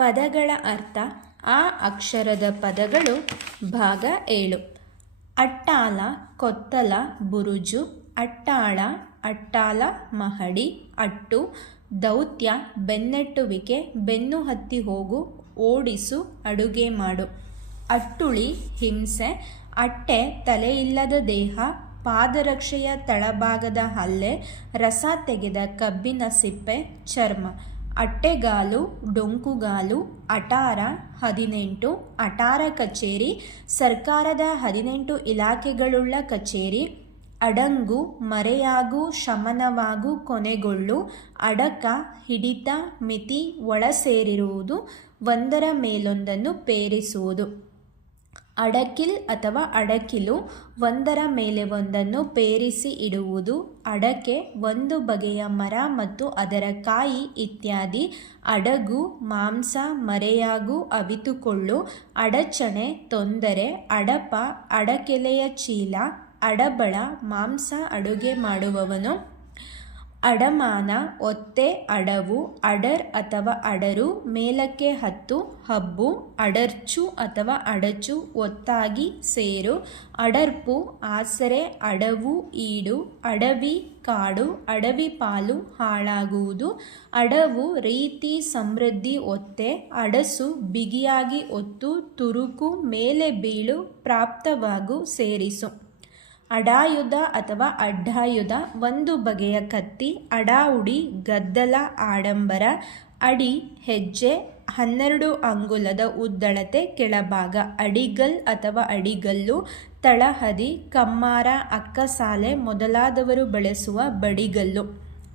ಪದಗಳ ಅರ್ಥ. ಆ ಅಕ್ಷರದ ಪದಗಳು. ಭಾಗ 7. ಅಟ್ಟಾಲ, ಕೊತ್ತಲ, ಬುರುಜು. ಅಟ್ಟಾಳ, ಅಟ್ಟಾಲ, ಮಹಡಿ. ಅಟ್ಟು, ದೌತ್ಯ, ಬೆನ್ನಟ್ಟುವಿಕೆ, ಬೆನ್ನು ಹತ್ತಿ ಹೋಗು, ಓಡಿಸು, ಅಡುಗೆ ಮಾಡು. ಅಟ್ಟುಳಿ, ಹಿಂಸೆ. ಅಟ್ಟೆ, ತಲೆಯಿಲ್ಲದ ದೇಹ, ಪಾದರಕ್ಷೆಯ ತಳಭಾಗದ ಹಲ್ಲೆ, ರಸ ತೆಗೆದ ಕಬ್ಬಿನ ಸಿಪ್ಪೆ, ಚರ್ಮ. ಅಟ್ಟೆಗಾಲು, ಡೊಂಕುಗಾಲು. ಅಟಾರ, 18. ಅಟಾರ ಕಚೇರಿ, ಸರ್ಕಾರದ 18 ಇಲಾಖೆಗಳುಳ್ಳ ಕಚೇರಿ. ಅಡಂಗು, ಮರೆಯಾಗು, ಶಮನವಾಗು, ಕೊನೆಗೊಳ್ಳು. ಅಡಕ, ಹಿಡಿತ, ಮಿತಿ, ಒಳ ಸೇರಿರುವುದು, ಒಂದರ ಮೇಲೊಂದನ್ನು ಪೇರಿಸುವುದು. ಅಡಕಿಲ್ ಅಥವಾ ಅಡಕಿಲು, ಒಂದರ ಮೇಲೆ ಒಂದನ್ನು ಪೇರಿಸಿ ಇಡುವುದು. ಅಡಕೆ, ಒಂದು ಬಗೆಯ ಮರ ಮತ್ತು ಅದರ ಕಾಯಿ ಇತ್ಯಾದಿ. ಅಡಗು, ಮಾಂಸ, ಮರೆಯಾಗು, ಅವಿತುಕೊಳ್ಳು. ಅಡಚಣೆ, ತೊಂದರೆ. ಅಡಪ, ಅಡಕೆಲೆಯ ಚೀಲ. ಅಡಬಳ, ಮಾಂಸ ಅಡುಗೆ ಮಾಡುವವನು. ಅಡಮಾನ, ಒತ್ತೆ, ಅಡವು. ಅಡರ್ ಅಥವಾ ಅಡರು, ಮೇಲಕ್ಕೆ ಹತ್ತು, ಹಬ್ಬು. ಅಡರ್ಚು ಅಥವಾ ಅಡಚು, ಒತ್ತಾಗಿ, ಸೇರು. ಅಡರ್ಪು, ಆಸರೆ, ಅಡವು, ಈಡು. ಅಡವಿ, ಕಾಡು. ಅಡವಿ ಪಾಲು, ಹಾಳಾಗುವುದು. ಅಡವು, ರೀತಿ, ಸಮೃದ್ಧಿ, ಒತ್ತೆ. ಅಡಸು, ಬಿಗಿಯಾಗಿ ಒತ್ತು, ತುರುಕು, ಮೇಲೆ ಬೀಳು, ಪ್ರಾಪ್ತವಾಗು, ಸೇರಿಸು. ಅಡಾಯುಧ ಅಥವಾ ಅಡ್ಡಾಯುಧ, ಒಂದು ಬಗೆಯ ಕತ್ತಿ. ಅಡಾವುಡಿ, ಗದ್ದಲ, ಆಡಂಬರ. ಅಡಿ, ಹೆಜ್ಜೆ, 12 ಅಂಗುಲದ ಉದ್ದಳತೆ, ಕೆಳಭಾಗ. ಅಡಿಗಲ್ ಅಥವಾ ಅಡಿಗಲ್ಲು, ತಳಹದಿ, ಕಮ್ಮಾರ, ಅಕ್ಕಸಾಲೆ ಮೊದಲಾದವರು ಬಳಸುವ ಬಡಿಗಲ್ಲು.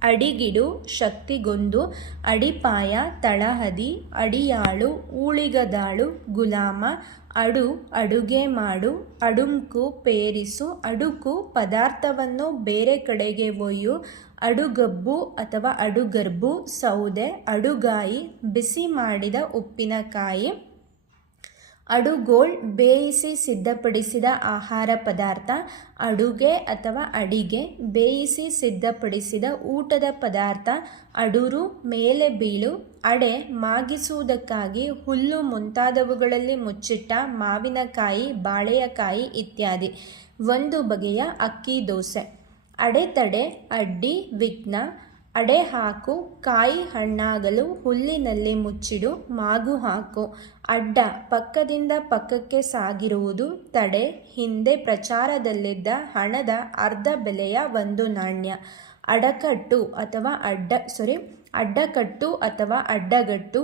ಅಡಿಗಿಡು, ಶಕ್ತಿಗೊಂದು. ಅಡಿಪಾಯ, ತಳಹದಿ. ಅಡಿಯಾಳು, ಊಳಿಗದಾಳು, ಗುಲಾಮ. ಅಡು, ಅಡುಗೆ ಮಾಡು. ಅಡುಮ್ಕು, ಪೇರಿಸು. ಅಡುಕು, ಪದಾರ್ಥವನ್ನು ಬೇರೆ ಕಡೆಗೆ ಒಯ್ಯು. ಅಡುಗಬ್ಬು ಅಥವಾ ಅಡುಗರ್ಬು, ಸೌದೆ. ಅಡುಗಾಯಿ, ಬಿಸಿ ಮಾಡಿದ ಉಪ್ಪಿನಕಾಯಿ. ಅಡುಗೋಳ್, ಬೇಯಿಸಿ ಸಿದ್ಧಪಡಿಸಿದ ಆಹಾರ ಪದಾರ್ಥ. ಅಡುಗೆ ಅಥವಾ ಅಡಿಗೆ, ಬೇಯಿಸಿ ಸಿದ್ಧಪಡಿಸಿದ ಊಟದ ಪದಾರ್ಥ. ಅಡುರು, ಮೇಲೆ ಬೀಳು. ಅಡೆ, ಮಾಗಿಸುವುದಕ್ಕಾಗಿ ಹುಲ್ಲು ಮುಂತಾದವುಗಳಲ್ಲಿ ಮುಚ್ಚಿಟ್ಟ ಮಾವಿನಕಾಯಿ, ಬಾಳೆಯಕಾಯಿ ಇತ್ಯಾದಿ. ಒಂದು ಬಗೆಯ ಅಕ್ಕಿ ದೋಸೆ. ಅಡೆತಡೆ, ಅಡ್ಡಿ, ವಿಘ್ನ. ಅಡೆ ಹಾಕು, ಕಾಯಿ ಹಣ್ಣಾಗಲು ಹುಲ್ಲಿನಲ್ಲಿ ಮುಚ್ಚಿಡು, ಮಾಗು ಹಾಕು. ಅಡ್ಡ, ಪಕ್ಕದಿಂದ ಪಕ್ಕಕ್ಕೆ ಸಾಗಿರುವುದು. ತಡೆ, ಹಿಂದೆ ಪ್ರಚಾರದಲ್ಲಿದ್ದ ಹಣದ ಅರ್ಧ ಬೆಲೆಯ ಒಂದು ನಾಣ್ಯ. ಅಡ್ಡಕಟ್ಟು ಅಥವಾ ಅಡ್ಡಗಟ್ಟು.